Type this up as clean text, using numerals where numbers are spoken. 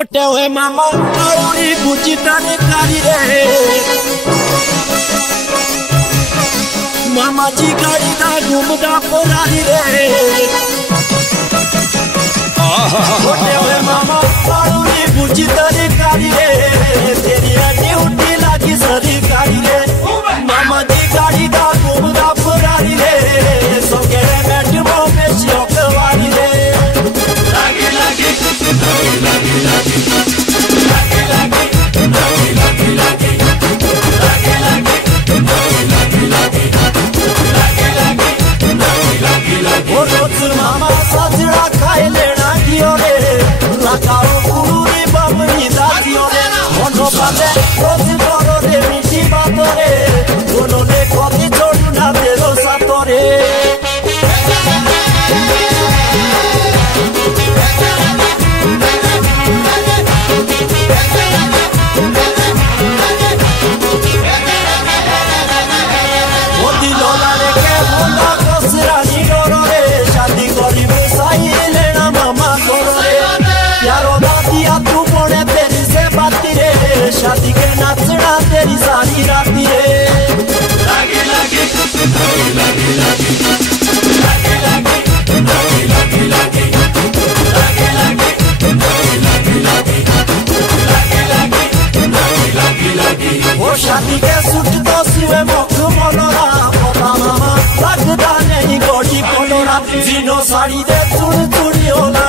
मोटे हुए मामा औरी बुचिता ने कारी रे मामा जी गाड़ी दा घूमदा पोरारी रे मोटे हुए मामा औरी बुचिता ने कारी रे तेरी ड्यूटी लागी सरी कारी रे मामा जी गाड़ी दा घूमदा पोरारी रे सो के बैठो पे शौक वाली रे लागी लागी लागी लागी मामा सजड़ा खाए लेना कियो रे लगाओ पूरी बमनी दादियो रे मोनो पाले रोज करो रे मीठी बातों रे दोनों ने कोती छोड़ू ना तेरो सातो रे शादी के नाचना तेरी सारी राती रे लागी लागी लागी लागी लागी लागी लागी लागी लागी लागी लागी वो शादी के सूट तो सिवे मुख मनोरा पता मामा लगदा नहीं गोटी कोलोरा जिनो साड़ी दे चुड़ चुड़ी होला